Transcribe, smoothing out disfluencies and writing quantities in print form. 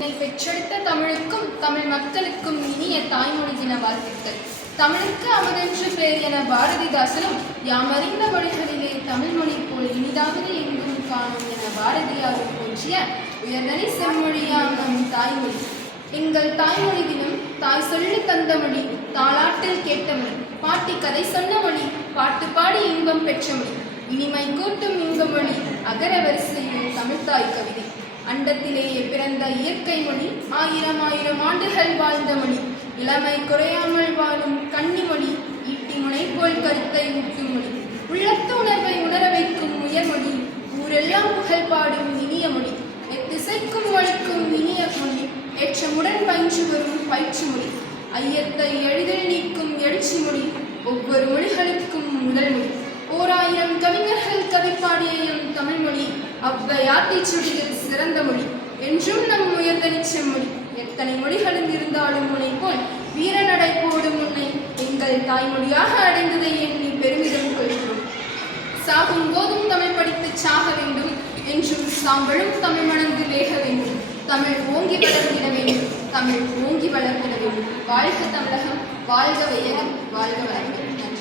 பெற்றெடுத்த தமிழுக்கும் தமிழ் மக்களுக்கும் இனிய தாய்மொழி தின வாழ்த்துக்கள். தமிழுக்கு அமுதென்று பேர் என பாரதிதாசனும், யாமறிந்த மொழிகளிலே தமிழ் மொழி போல் இனிதாவது எங்கும் காணும் என பாரதியாரும் போற்றிய உயர்தனி செம்மொழியாம் நம் தாய்மொழி. எங்கள் தாய்மொழி தினம் தாய் சொல்லி தந்த மொழி, தாளாட்டில் கேட்ட மொழி, பாட்டி கதை சொன்ன மொழி, பாட்டு பாடி இன்பம் பெற்ற மொழி, இனிமை கூட்டும் இன்ப மொழி, அகர வரிசையில் தமிழ்தாய் கவிதை. அண்டத்திலேயே பிறந்த இயற்கை மொழி, ஆயிரம் ஆயிரம் ஆண்டுகள் வாழ்ந்த மொழி, இளமை குறையாமல் வாழும் கன்னிமொழி, ஈட்டி முனை போல் கருத்தை ஊட்டும் மொழி, உள்ளத்து உணர்வை உணர வைக்கும் உயர்மொழி, ஊரெல்லாம் புகழ் பாடும் இனிய மொழி, எத்திசைக்கும் ஒழிக்கும் இனிய மொழி, ஏற்றமுடன் பயின்று வரும் பயிற்சி மொழி, ஐயத்தை எளிதில் நீக்கும் எழுச்சி மொழி, ஒவ்வொரு மொழிகளுக்கும் முதல் மொழி, ஓராயிரம் கவிஞர்கள் கவிப்பாடிய எம் தமிழ் மொழி, அவ்வை ஆத்திச்சுடியில் சிறந்த மொழி, என்றும் நம் உயர்தனி செம்மொழி. எத்தனை மொழிகளும் இருந்தாலும் முனை போல் வீரநடை போடும் முன்னை எங்கள் தாய்மொழியாக அடைந்ததை எண்ணி பெருமிதம் கொள்கிறோம். சாகும் போதும் தமிழ் படித்து சாக வேண்டும், என்றும் சாம்பலும் தமிழ் மணந்து வேக வேண்டும். தமிழ் ஓங்கி வளர்ந்திட வேண்டும், தமிழ் ஓங்கி வளர்ந்திட வேண்டும். வாழ்க தமிழகம், வாழ்க வையகம், வாழ்க வளர்க. நன்றி.